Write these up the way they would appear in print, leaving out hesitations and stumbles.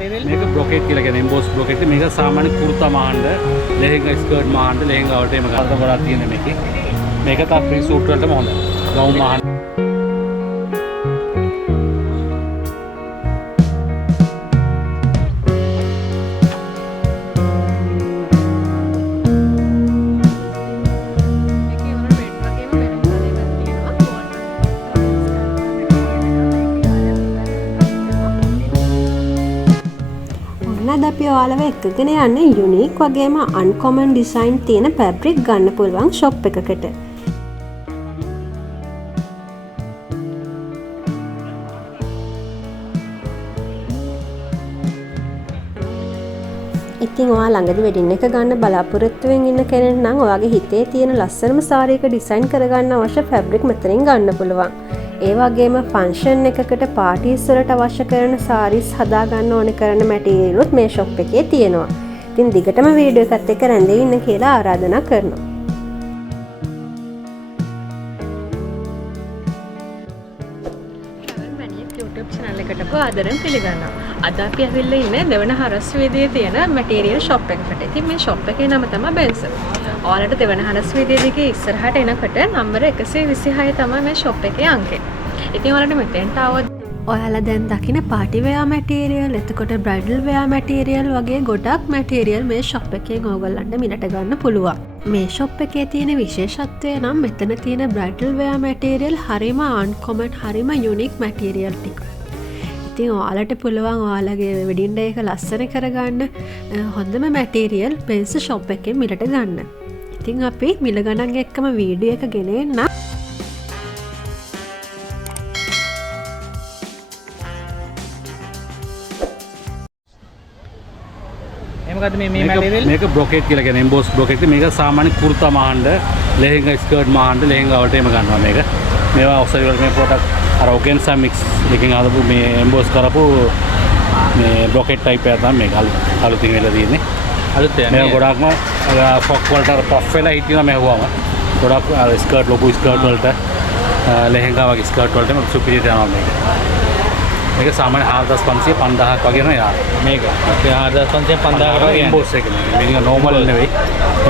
මේක බ්‍රොකේට් කියලා කියන්නේ එම්බෝස් බ්‍රොකේට්. මේක සාමාන්‍ය කුර්තා මහන්න, ලෙහෙංගා ස්කර්ට් මහන්න, ලෙහෙංගා වලට එහෙම කරදර ගොඩක් තියෙන මේකේ. මේක තා ෆ්‍රී සූට් වලටම හොඳයි. ගවුම් මහන්න. අද අපි ඔයාලව එක්කගෙන යන්නේ යුනික් වගේම අන්කොමන් ඩිසයින් තියෙන ෆැබ්‍රික් ගන්න පුළුවන් ෂොප් එකකට. ඉතින් ඔයා ළඟදි වෙඩින් එක ගන්න බලාපොරොත්තුවෙන් ඉන්න කෙනෙක් නම් ඔයාගේ හිතේ තියෙන ලස්සනම සාරි එක ඩිසයින් කරගන්න අවශ්‍ය ෆැබ්‍රික් මෙතනින් ගන්න පුළුවන්. ඒ වගේම ෆන්ක්ෂන් එකකට පාටිස් වලට අවශ්‍ය කරන සාරීස් හදා ගන්න ඕන කරන මැටීරියල් උත් මේ ෂොප් එකේ තියෙනවා. ඉතින් දිගටම වීඩියෝ එකත් එක්ක රැඳී ඉන්න කියලා ආරාධනා කරනවා. YouTube channel එකට ආදරෙන් පිළිගන්නවා. අද අපි ඇවිල්ලා ඉන්නේ දෙවනහරස් වීදියේ තියෙන මැටීරියල් ෂොප් එකකට. ඉතින් මේ ෂොප් එකේ නම තමයි BENZER. ඔයාලට දෙවනහරස් වීදියේ දිගේ ඉස්සරහට එනකොට නම්බර 126 තමයි මේ ෂොප් එකේ අංකය. ඉතින් ඔයාලට මෙතෙන්ට ආවොත් ඔයාලා දැන් දකින පාටි වෙයා මැටීරියල්, එතකොට බ්‍රයිඩල් වෙයා මැටීරියල් වගේ ගොඩක් මැටීරියල් මේ ෂොප් එකෙන් ඕගොල්ලන්ට මිලට ගන්න පුළුවන්. මේ ෂොප් එකේ තියෙන විශේෂත්වය නම් මෙතන තියෙන බ්‍රයිඩල් වෙයා මැටීරියල් හරිම අන්කොමන්, හරිම යුනික් මැටීරියල් ටික. ඉතින් ඔයාලට පුළුවන් ඔයාලගේ වෙඩින් ඩේ එක ලස්සන කරගන්න හොඳම මැටීරියල් BENZER ෂොප් එකෙන් මිලට ගන්න. ඉතින් අපි මිල ගණන් එක්කම වීඩියෝ එක ගෙන එන්න. මේක බ්‍රොකේට් කියලා කියන්නේ එම්බෝස් බ්‍රොකේට්. මේක සාමාන්‍ය කුර්තා මහන්න, ලෙහෙංගා ස්කර්ට් මහන්න, ලෙහෙංගා වලට එහෙම ගන්නවා මේක. මේවා ඔසරි වල මේ ප්‍රොඩක්ට් අර ඔගෙන්සා මික්ස් එකකින් හදපු මේ එම්බෝස් කරපු මේ බ්‍රොකේට් ටයිප් එකක් තමයි මේක අලුතින් වෙලා තියෙන්නේ. අලුත් යන්නේ. මේක ගොඩක්ම ෆොක් වලට අර පෆ් වෙලා හිටිනවා මේවම. ගොඩක් අර ස්කර්ට් ලොකු ස්කර්ට් වලට ලෙහෙංගා වගේ ස්කර්ට් වලට මේක සුපිරියට යනවා මේක. මේක සාමාන්‍ය 4500 5000ක් වගේ නෝ යාර. මේක 4500 5000කට වගේ එම්බෝස් එක නේ. මේක නෝමල් නෙවෙයි.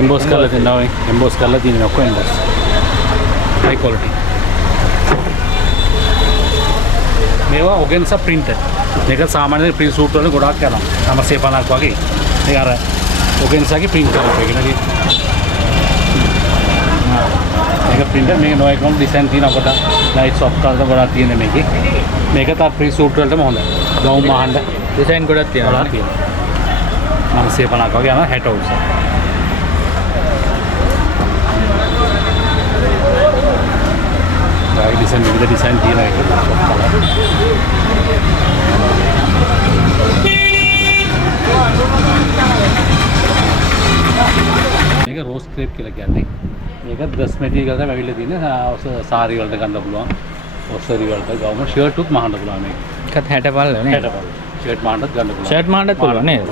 එම්බෝස් කරලා තියෙනවා. එම්බෝස් කරලා තියෙන ඔක්කොම එම්බෝස්. හයි ක්වොලිටි. මේවා ඔගෙන්සා printed. මේක සාමාන්‍ය ප්‍රී සූට් වල ගොඩක් යනවා. 950ක් වගේ. මේක අර ඔගෙන්සාගේ print කරලා මේක නේ. මේක printed මේක නෝ එකම ඩිසයින් තියෙන කොට ලයිට් සොෆ්ට් කරලා ගොඩක් තියෙන මේකේ. මේක තා ප්‍රී සූට් වලටම හොඳයි. ගවුම් මහන්න ඩිසයින් ගොඩක් තියෙනවා. 950ක් වගේ යනවා හැට උස. ඒ ඩිසයින් විවිධ ඩිසයින් තියෙන එක. මේක රෝස් ක්‍රේප් කියලා කියන්නේ. මේක ඩ්‍රස් මැටීරියල් එකක් ඇවිල්ලා තියෙන සාරි වලට ගන්න පුළුවන්. ඔසරි වලට ගවම ෂර්ට් උත් මහන්න පුළුවන් මේක. එකත් 60 පල්ල නේ. 60 පල්ල. ෂර්ට් මහන්නත් ගන්න පුළුවන්. ෂර්ට් මහන්නත් පුළුවන් නේද?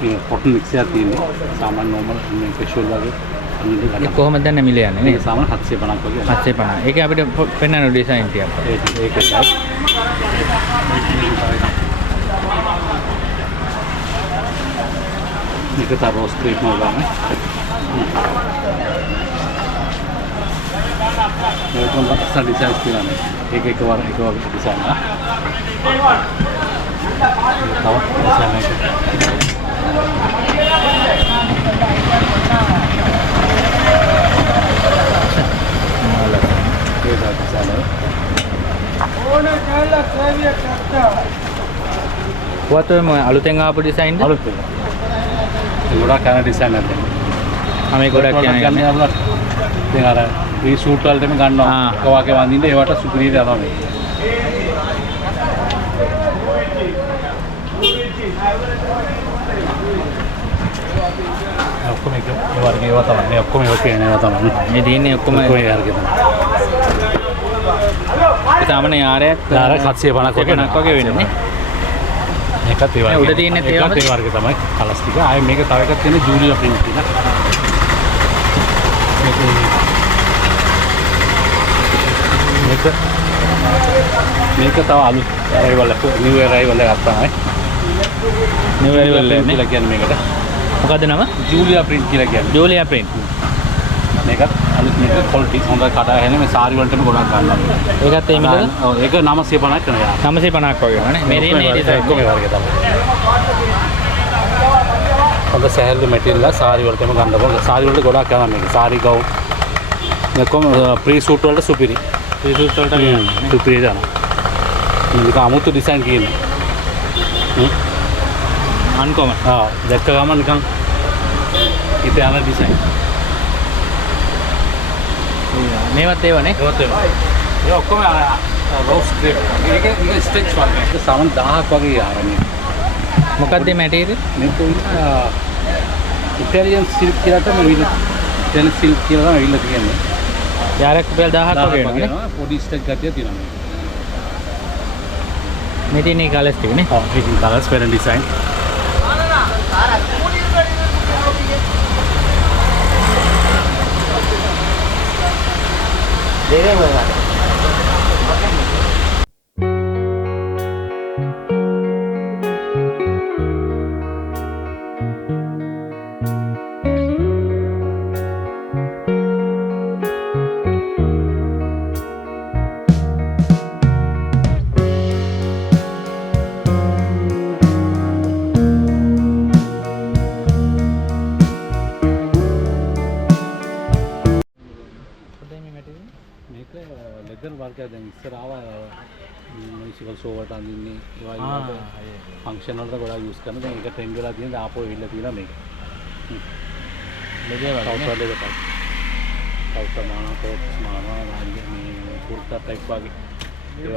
මේ කොටන් මික්ස් එකක් තියෙන්නේ. සාමාන්‍ය නෝමල් මේ ෆැෂල් වගේ අනිත් ගන්න. ඒක කොහොමද දැන් මිල යන්නේ නේ? සාමාන්‍ය 750ක් වගේ. 750. ඒකේ අපිට පෙන්වන ඩිසයින් ටිකක්. ඒකයි. මේක තා රෝස් ක්‍රේප් නෝගාම. මේක ලස්සන ඩිසයින් තියෙනවා. ඒක එකවර ඩිසයින් එක. තව ඩිසයින් එක. What අලුතෙන් ආපු ඩිසයින් ද? අලුතෙන්. ගොඩක් කරන ඩිසයින් එකක්. මේ ගොඩක් කියන්නේ දැන් අර මේ සූට් වලටම ගන්නවා. එක වගේ වඳින්න ඒවට සුපිරියට යනවා මේ. ඔක්කොම එක වර්ගයේ ඒවා තමයි. මේ ඔක්කොම ඒවා කියන්නේ ඒවා තමයි. මේ දින්නේ ඔක්කොම ඒ වර්ගයේ තමයි. ඒ සාමාන්‍ය යාරයක් 750ක් වගේ වෙන්නේ. එකත් ඒ වගේ. උඩ තියෙන ඒවා ඒවත් ඒ වර්ගයේ තමයි. කලස් ටික. ආයේ මේක තව එකක් තියෙන ජූලියා ප්‍රින්ට් එක. මේක තව අලුත් arrival නිව් arrival එකක් තමයි. new arrival print නේ. කියලා කියන්නේ මේකට. මොකද්ද නම? ජූලියා print කියලා කියන්නේ. Julia print. මේකත් අනිත් මේක quality හොඳයි කඩා හැනේ මේ සාරි වලටම ගොඩක් ගන්නවා. ඒකත් ඒ මිලද? ඔව් ඒක 950ක් කරනවා. 950ක් වගේ වෙනවා නේ. මේ ඩිසයින් ඔක්කොම මේ වර්ගය තමයි. හොඳ සෑහළු මැටීරියල් සාරි වලටම ගන්න පුළුවන්. සාරි වලට ගොඩක් කරනවා මේක. සාරි ගවුම් මේකම ප්‍රී සූට් වලට සුපිරි. ප්‍රී සූට් වලට සුපිරි දානවා. මේක අමුතු ඩිසයින් කියන්නේ. අන්කොමන්. දැක්ක ගමන් නිකන් ඉත යන ඩිසයින්. මේවත් ඒවනේ. ඒ ඔක්කොම රෝස් ක්‍රේප්. ඒක ස්ටිච් වර්ක්. ඒක සමන් 1000ක් වගේ ආරන්නේ. මොකක්ද මේ මැටීරියල්? මේක ඉතාලියන් සිල්ක් කියලා තමයි විල. ඉතාලියන් සිල්ක් කියලා තමයි විල කියන්නේ. යාරක් රුපියල් 1000ක් වගේ වෙනවා නේ. පොඩි ස්ටිච් ගතිය තියෙනවා. මේ තියෙන කලර්ස් ටික නේ. ඔව් මේකේ කලර්ස් වෙන ඩිසයින්. දෙකම ගන්න. මේක ලෙදර් වර්ගයක් දැන් ඉස්සර ආවා මියුසිකල් ෂෝ වලට අඳින්නේ ඒ වගේ ෆන්ක්ෂන් වලට ගොඩාක් යූස් කරන දැන් ඒක ට්‍රෙන්ඩ් වෙලා තියෙන දැන් ආපහු එවිල්ලා තියෙනවා මේක ලෙදර් වර්ග කවුටර් ලෙදර් ටයිප් කවුටර් මානා කොට්ස් මානා වාගේ මේ කුර්තා ටයිප් වගේ ඒ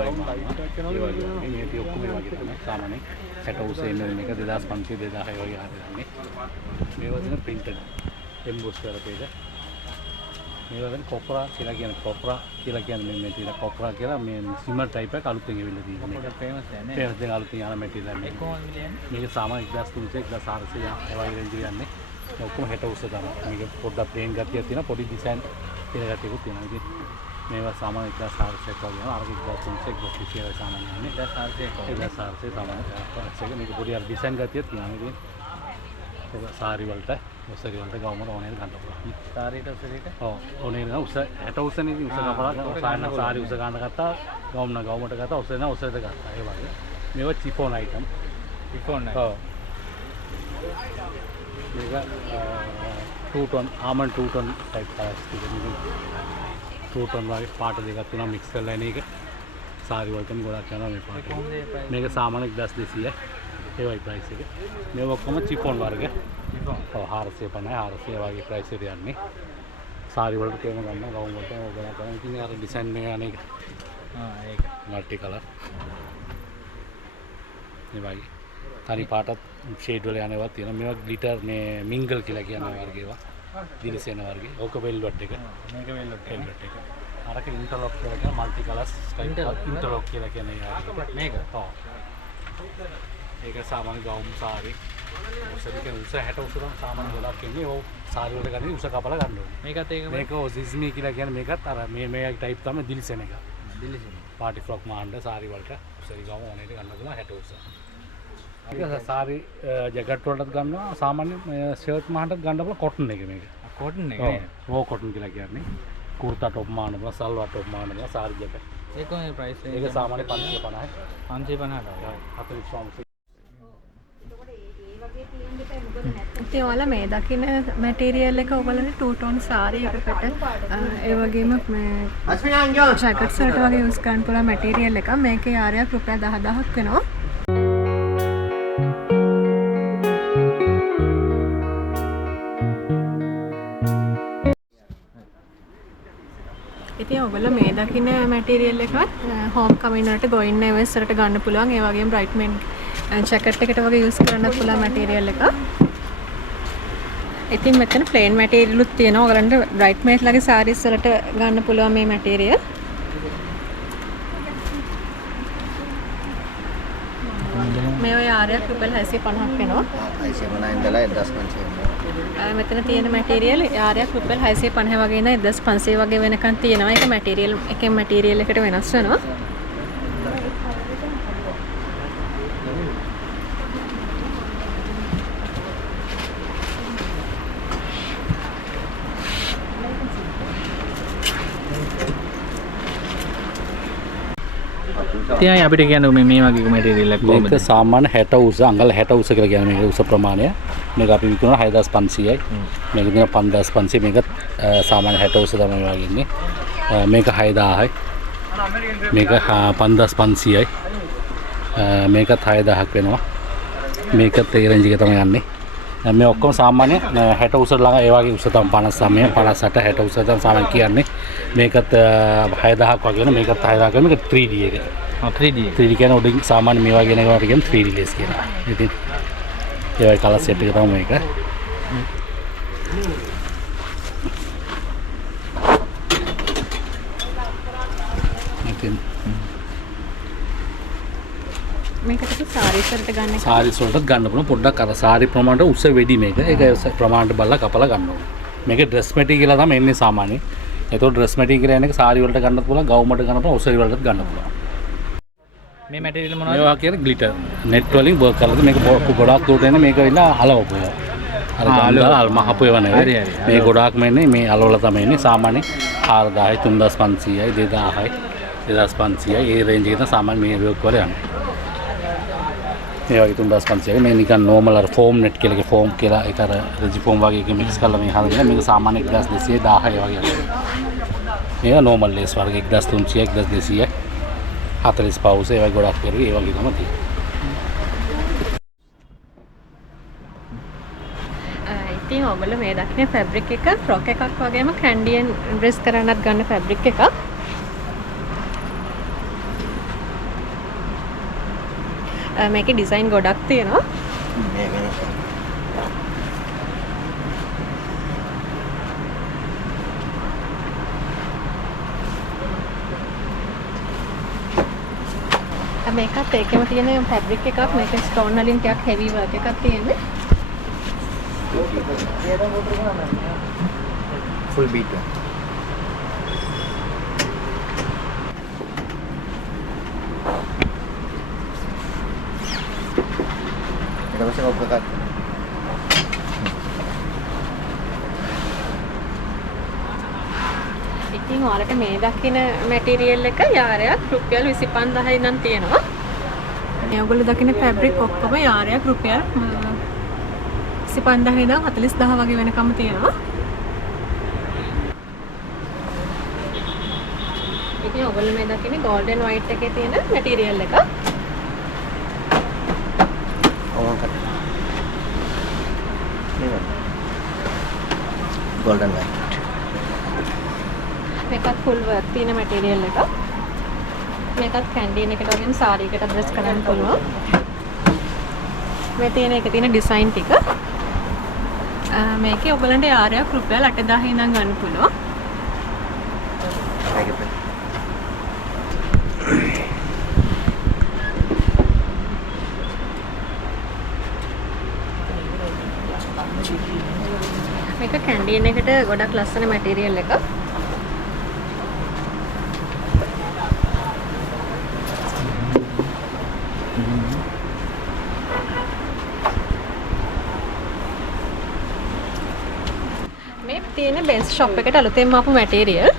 වගේ මේ ටික ඔක්කොම ඒ වගේ තමයි සාමාන්‍ය 60 එන්නේ මේක 2500 2006 වගේ ආරන්නේ මේවා දෙන પ્રિන්ටඩ් එම්බොස් කරපේද මේවා වෙන කොප්‍රා කියලා කියන්නේ කොප්‍රා කියලා කියන්නේ මේ තියෙන කොප්‍රා කියලා මේ සිමර් ටයිප් එක අලුතෙන් එවිල්ලා තියෙනවා මේක ෆේමස් නෑනේ ෆේමස් දෙන අලුතෙන් යන මැටීරියල් මේක කොහොමද කියන්නේ මේක සාමාන්‍ය 1300 1400 ඒ වගේ රේන්ජ් යන්නේ ඔක්කොම 60 උස තමයි මේක පොඩ්ඩක් ප්ලේන් ගතියක් තියෙන පොඩි ඩිසයින් තියෙන ගතියකුත් තියෙනවා ඉතින් මේවා සාමාන්‍ය 1400 වගේ යනවා අර 1300 1200 සාමාන්‍ය යන්නේ 1400 සාමාන්‍ය ඒක මේක පොඩි අර ඩිසයින් ගතියක් තියෙනවා ඉතින් ඒක සාරි වලට ඔසරි වලට ගවම ඕනේ ගන්න පුළුවන්. සාරීට ඔසරීට? ඔව් ඕනේ නේද? උස 60 උසනේ ඉතින් උස කපලා සායන සාරි උස ගන්න ගත්තා, ගවම ගවමට ගත්තා, උස න උසට ගත්තා. ඒ වගේ. මේවා චිෆෝන් අයිටම්. චිෆෝන් අයිටම්. ඔව්. මේක 2 tone almond 2 tone type colours තියෙනවා. 2 ටෝන් වගේ පාට දෙකක් තුනක් මික්ස් කරලා එන එක. සාරි වලටම ගොඩක් යනවා මේ පාට. මේක සාමාන්‍ය 1200. ඒ වගේ ප්‍රයිස් එක. මේ ඔක්කොම චිෆෝන් වර්ග. ඔව් 450 වගේ ප්‍රයිස් එක යන්නේ. සාරි වලට තේම ගන්න ගවුම් වලට ඕගලා කරන ඉතින් අර ඩිසයින් එක අනේක. ඒක මල්ටි කලර්. මේ වගේ. තනි පාටත් ෂේඩ් වල යනවා තියෙනවා. මේවා ග්ලිටර් මේ මින්ගල් කියලා කියන වර්ග ඒවා. දිලිසෙන වර්ගය. ඕක වෙල්වෙට් එක. මේක වෙල්වෙට් එක. අරක ඉන්ටර්ලොක් කියලා කියන මල්ටි කලර්ස් ඉන්ටර්ලොක් කියලා කියන මේක. ඔව්. ඒක සාමාන්‍ය ගවුම් සාරි. උසද කියන උස 60 උස තමයි සාමාන්‍ය ගොඩක් ඉන්නේ. ඔව් සාරි වලට ගන්නේ උස කපලා ගන්න ඕනේ. මේකත් ඒක මේක ඔසිස්මි කියලා කියන්නේ මේකත් අර මේ ටයිප් තමයි දිලිසෙන එක. දිලිසෙන. පාටි ෆ්‍රොක් මාණ්ඩ සාරි වලට උසරි ගවුම් ඕනේ ගන්න පුළුවන් 60 උස. ඒක සාරි ජැකට් වලටත් ගන්නවා සාමාන්‍ය ෂර්ට් මාණ්ඩත් ගන්න පුළුවන් කොටන් එක මේක. කොටන් එක නේ. රෝ කොටන් කියලා කියන්නේ. කුර්තා টොප් මාණ්ඩ පුළුවන් සල්වාර් টොප් මාණ්ඩ පුළුවන් සාරි ජැකට්. ඒක කොහේ ප්‍රයිස් එක? ඒක සාමාන්‍ය 550යි. 550යි. 40 ඉතින් ඔයාලා මේ දකින්න මැටීරියල් එක ඔයගලන්ට 2 ටෝන් සාරි එකකට ඒ වගේම මේ ජැකට්ස් වලට වගේ යූස් කරන්න පුළුවන් මැටීරියල් එක. මේකේ ආරයක් රුපියල් 10000ක් වෙනවා. ඉතින් ඔයගොල්ලෝ මේ දකින්න මැටීරියල් එකත් හෝම් කමින් වලට ගෝයින් නේවස් වලට ගන්න පුළුවන්. ඒ වගේම බ්‍රයිට්මෙන්ට් ජැකට් එකට වගේ යූස් කරන්න පුළුවන් මැටීරියල් එක. ඉතින් මෙතන ප්ලේන් මැටීරියලුත් තියෙනවා. ඔයගලන්ට බ්‍රයිට්මේඩ්ලාගේ සාරීස් වලට ගන්න පුළුවන් මේ මැටීරියල්. මේ ඔය ආරයක් රුපියල් 650ක් වෙනවා. 650 ඉඳලා 1500. මෙතන තියෙන මැටීරියල් ආරයක් රුපියල් 650 වගේ නේ 1500 වගේ වෙනකන් තියෙනවා. ඒක මැටීරියල් එකෙන් මැටීරියල් එකට වෙනස් වෙනවා. ඉතින් අපිට කියන්නේ මේ වගේ මැටීරියල් එකක් කොහොමද? මේක සාමාන්‍ය 60 උස අඟල් 60 උස කියලා කියන්නේ මේක උස ප්‍රමාණය. මේක අපි විකුණන 6500යි. මේක දින 5500 මේක සාමාන්‍ය 60 උස තමයි වගේ ඉන්නේ. මේක 6000යි. මේක 5500යි. මේකත් 6000ක් වෙනවා. මේකත් ඒ රේන්ජ් එක තමයි යන්නේ. මේ ඔක්කොම සාමාන්‍ය 60 උස ළඟ ඒ වගේ උස තමයි 59 58 60 උස තමයි සාමාන්‍ය කියන්නේ. මේකත් 6000ක් වගේ වෙන මේකත් 6000ක් වෙන මේක 3D එක. 3D 3D කියන්නේ උඩින් සාමාන්‍ය මේ වගේ නේකට කියන්නේ 3D ලේස් කියලා. ඉතින් ඒ වගේ කලර් සෙට් එක තමයි මේක. ඉතින් මේකට සාරීස් වලට ගන්න එක. සාරීස් වලටත් ගන්න පුළුවන් පොඩ්ඩක් අර සාරි ප්‍රමාණයට උස වෙඩි මේක. ඒක ප්‍රමාණයට බලලා කපලා ගන්න ඕනේ. මේක ඩ්‍රෙස් මැටීරියල් තමයි එන්නේ සාමාන්‍යයෙන්. ඒතකොට ඩ්‍රෙස් මැටීරියල් කියන එක සාරි වලට ගන්නත් පුළුවන්, ගවුමට ගන්න පුළුවන්, ඔසරි වලටත් ගන්න පුළුවන්. මේ මැටීරියල් මොනවද? මේවා කියන්නේ ග්ලිටර්. net වලින් work කරලා මේක ගොඩාක් දුරට එන්නේ මේක විලා අලවපුවා. අර ගාලා අල් මහපු ඒවා නෙවෙයි. මේ ගොඩාක්ම එන්නේ මේ අලවල තමයි එන්නේ. සාමාන්‍ය 4000යි 3500යි 2000යි 2500යි ඒ රේන්ජ් එකේ තමයි සාමාන්‍ය මේ work වල යන්නේ. මේ වගේ 3500යි මේ නිකන් normal අර foam net කියලා එක foam කියලා ඒක අර රෙජි foam වගේ එක mix කරලා මේ හදලා මේක සාමාන්‍ය 1200 1000යි වගේ යනවා. මේක normal lace වර්ග 1300යි 1200යි 40 පවුස ඒ වගේ ගොඩක් කරුවේ ඒ වගේ තමයි තියෙන්නේ. ඉතින් ඔයගොල්ලෝ මේ දක්නේ ෆැබ්‍රික් එක ෆ්‍රොක් එකක් වගේම කැන්ඩියන් ඩ්‍රෙස් කරන්නත් ගන්න ෆැබ්‍රික් එකක්. මේකේ ඩිසයින් ගොඩක් තියෙනවා. මේකත් ඒකෙම තියෙන ෆැබ්‍රික් එකක්. මේක ස්ටෝන් වලින් ටිකක් හෙවි වර්ක් එකක් තියෙන්නේ. full beat එක. ඊට පස්සේ ඔක්කොම ඉතින් ඔයාලට මේ දකින මැටීරියල් එක යාරයක් රුපියල් 25000යි නම් තියෙනවා. මේ ඔයගොල්ලෝ දකින ෆැබ්‍රික් ඔක්කොම යාරයක් රුපියල් 25000 ඉඳන් 40000 වගේ වෙනකම් තියෙනවා. ඉතින් ඔයගොල්ලෝ මේ දකින්නේ golden white එකේ තියෙන මැටීරියල් එක. golden white. මේකත් full work තියෙන මැටීරියල් එක. මේකත් කැන්ඩියන් එකට වගේම සාරි එකට ඩ්‍රෙස් කරන්න පුළුවන්. මේ තියෙන එක තියෙන ඩිසයින් ටික. මේකේ ඔයගලන්ට යාරයක් රුපියල් 8000 ඉඳන් ගන්න පුළුවන්. මේක කැන්ඩියන් එකට ගොඩක් ලස්සන මැටීරියල් එක. මේ තියෙන බෙන්ස් ෂොප් එකට අලුතෙන්ම ආපු මැටීරියල්.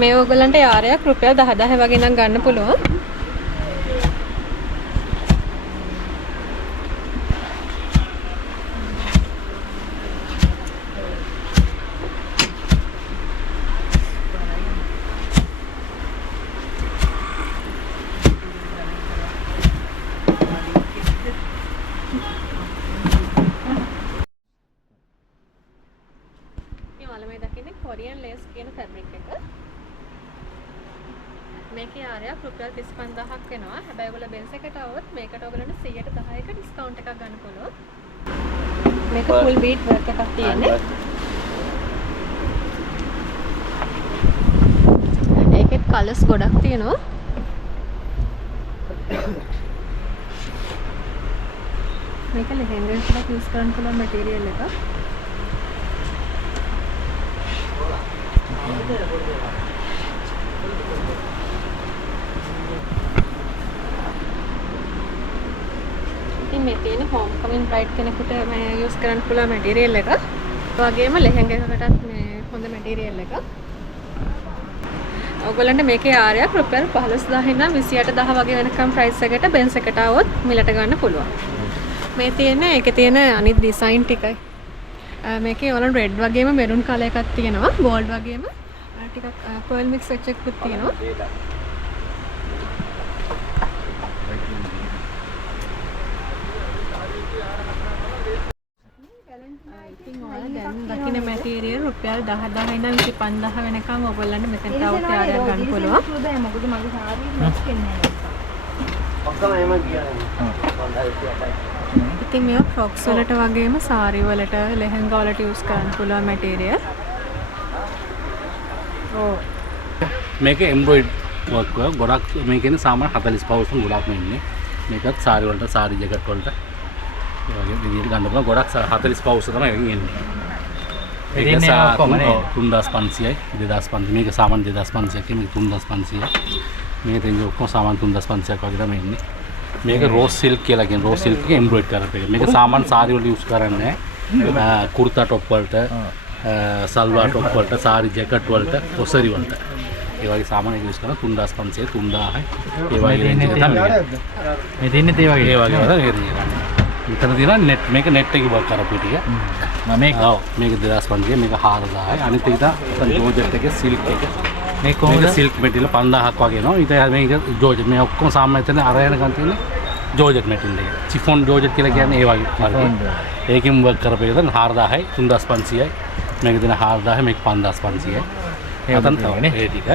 මේ ඔයගලන්ට යාරයක් රුපියල් 10000 වගේ නම් ගන්න පුළුවන්. කොරියන් ලේස් කියන ෆැබ්‍රික් එක. මේකේ ආරයක් රුපියල් 35000ක් වෙනවා. හැබැයි ඔයගොල්ලෝ බෙන්ස් එකට આવොත් මේකට ඔයගොල්ලන්ට 110ක ඩිස්කවුන්ට් එකක් ගන්න පුළුවන්. මේක ෆුල් බීට් වර්ක් එකක් තියෙන්නේ. ඒකෙත් කලර්ස් ගොඩක් තියෙනවා. මේක ලෙහෙංගා එකකට යූස් කරන්න පුළුවන් මැටීරියල් එකක්. ඉතින් මේ තියෙන හෝම් කමින් බ්‍රයිඩ් කෙනෙකුට මේ යූස් කරන්න පුළුවන් මැටීරියල් එක. ඒ වගේම ලෙහෙංගා එකකටත් මේ හොඳ මැටීරියල් එක. ඔයගොල්ලන්ට මේකේ ආරයක් රුපියල් 15000 ඉඳන් 28000 වගේ වෙනකම් ප්‍රයිස් එකට බෙන්ස් එකට આવොත් මිලට ගන්න පුළුවන්. මේ තියෙන ඒකේ තියෙන අනිත් ඩිසයින් ටිකයි. මේකේ ඔයගොල්ලන් රෙඩ් වගේම මෙරුන් කලර් එකක් තියෙනවා. ගෝල්ඩ් වගේම ටිකක් පර්ල් මික්ස් වෙච්ච එකකුත් තියෙනවා. දකින්න මැටීරියල් රුපියල් 10000 ඉඳන් 25000 වෙනකම් ඔයගොල්ලන්ට මෙතනට આવත් ආරයක් ගන්න පුළුවන්. මොකද මගේ සාරි මැච් වෙන්නේ නැහැ. ඔක්කොම එහෙම කියන්නේ. ඉතින් මේ ෆ්‍රොක්ස් වලට වගේම සාරි වලට ලෙහෙංගා වලට යූස් කරන්න පුළුවන් මැටීරියල්. ඔව්. මේක එම්බ්‍රොයිඩ් වර්ක් එක ගොඩක් මේකේ සාමාන්‍ය 45 වසන් ගොඩක් ඉන්නේ. මේකත් සාරි වලට සාරි ජැකට් වලට ඒ වගේ විදිහට ගන්න පුළුවන් ගොඩක් 45 වසන් තමයි එන්නේ. මේක කොහමනේ 3500යි 2500 මේක සාමාන්‍ය 2500ක් මේක 3500යි. මේ දෙන්නේ ඔක්කොම සාමාන්‍ය 3500ක් වගේ තමයි එන්නේ. මේක රෝස් සිල්ක් කියලා කියන රෝස් සිල්ක් එක එම්බ්‍රොයිඩ් කරපු එක. මේක සාමාන්‍ය සාරි වල යූස් කරන්නේ නැහැ. කුර්තා টොප් වලට සල්වා টොප් වලට සාරි ජැකට් වලට ඔසරි වලට ඒ වගේ සාමාන්‍ය යූස් කරන 3500 3000යි ඒ වගේ රේන්ජ් එක තමයි මේ දෙන්නේ ඒ වගේ වල මෙතන තියෙන net මේක net එකේ වර්ක් කරපු ටික මේක 2500 මේක 4000යි අනිත් එක තමයි ජෝර්ජට් එකේ සිල්ක් එක මේ කොහොමද සිල්ක් මෙටීරියල් 5000ක් වගේ එනවා ඊට මේක ජෝර්ජට් මේ ඔක්කොම සාමාන්‍ය එතන අර යනකන් තියෙන්නේ ජෝර්ජට් මෙටීරියල් එක චිෆොන් ජෝර්ජට් කියලා කියන්නේ ඒ වගේ ඒකෙන් වර්ක් කරපු එක 4000යි 3500යි මේක දෙන 4000 මේක 5500යි එතන තමයි ඒ ටික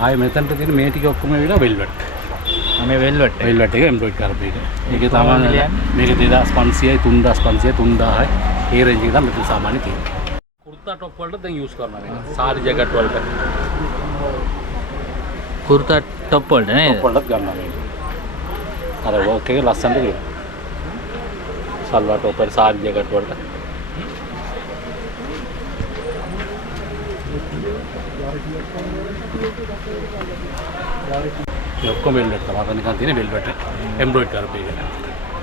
ආයේ මෙතනට තියෙන මේ ටික ඔක්කොම වෙලා වෙල්වෙට් මේ වෙල්වෙට් එක එම්බ්‍රොයිඩ් කරපු එක ඒකේ තමයි මේක 2500යි 3500යි 3000යි ඒ රේන්ජ් එක තමයි මෙතන සාමාන්‍ය තියෙන්නේ කුර්තා টොප් වලට දැන් යූස් කරනවා මේක සාරි ජැකට් වලට කුර්තා টොප් වලට නේද টොප් වලට ගන්නවා මේක අර වර්ක් එක ලස්සනට තියෙනවා සල්වා টොප් වල සාරි ජැකට් වලට ये ඔක්කොම වෙල්වෙට් තමයි නිකන් තියෙන වෙල්වෙට් එම්බ්‍රොයිඩ් කරපු එක.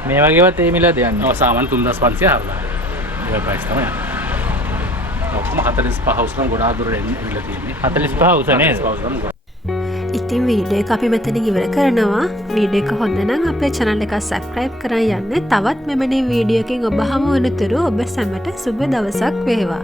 මේ වගේවත් ඒ මිලද යන්නේ. ඔව් සාමාන්‍ය 3500 හරලා. ඒක ප්‍රයිස් තමයි. ඔක්කොම 45 හවුස් නම් ගොඩාක් දුරට එන්න තියෙන්නේ. 45 හවුස් නේද? ඉතින් වීඩියෝ එක අපි මෙතනින් ඉවර කරනවා. වීඩියෝ එක හොඳ නම් අපේ channel එක subscribe කරන් යන්න. තවත් මෙවැනි වීඩියෝ එකකින් ඔබ හමු වෙනතුරු ඔබ සැමට සුබ දවසක් වේවා.